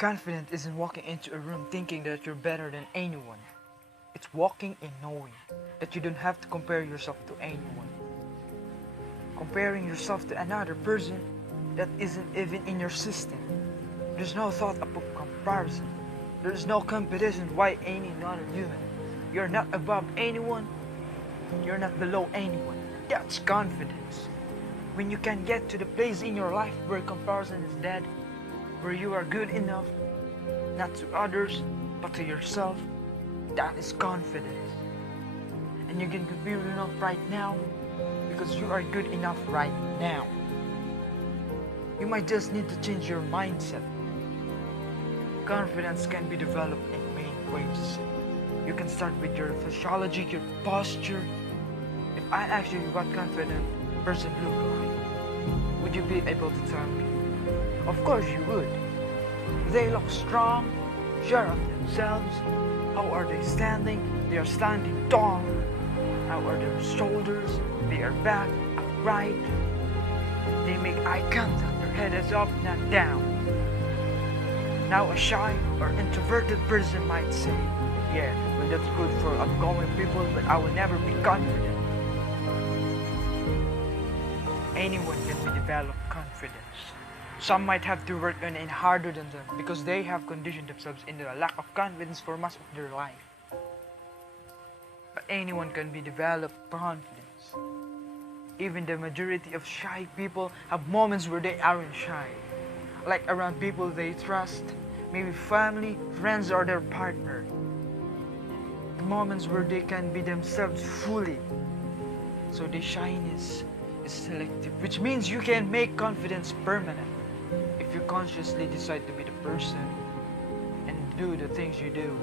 Confidence isn't walking into a room thinking that you're better than anyone. It's walking in knowing that you don't have to compare yourself to anyone. Comparing yourself to another person that isn't even in your system. There's no thought of comparison. There's no competition why any other human. You're not above anyone. You're not below anyone. That's confidence. When you can get to the place in your life where comparison is dead, where you are good enough, not to others, but to yourself, that is confidence. And you can be good enough right now because you are good enough right now. You might just need to change your mindset. Confidence can be developed in many ways. You can start with your physiology, your posture. If I ask you what confident person look like, would you be able to tell me? Of course you would. They look strong, sure of themselves. How are they standing? They are standing tall. How are their shoulders? They are back, upright. They make eye contact. Their head is up, not down. Now a shy or introverted person might say, yeah, well that's good for outgoing people, but I will never be confident. Anyone can be developed confidence. Some might have to work on it harder than them because they have conditioned themselves into a lack of confidence for much of their life. But anyone can be developed confidence. Even the majority of shy people have moments where they aren't shy. Like around people they trust, maybe family, friends, or their partner. The moments where they can be themselves fully. So the shyness is selective, which means you can make confidence permanent if you consciously decide to be the person and do the things you do.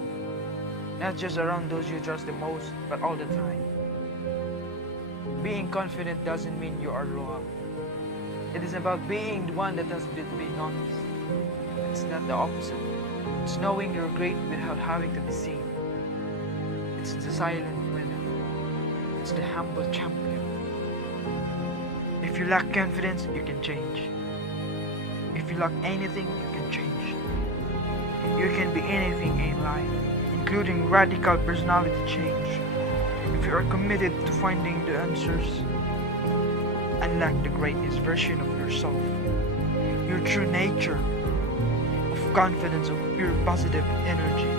Not just around those you trust the most, but all the time. Being confident doesn't mean you are wrong. It is about being the one that has been noticed. It's not the opposite. It's knowing you're great without having to be seen. It's the silent winner. It's the humble champion. If you lack confidence, you can change. If you lack anything, you can change. You can be anything in life, including radical personality change. If you are committed to finding the answers, unlock the greatest version of yourself. Your true nature of confidence, of pure positive energy.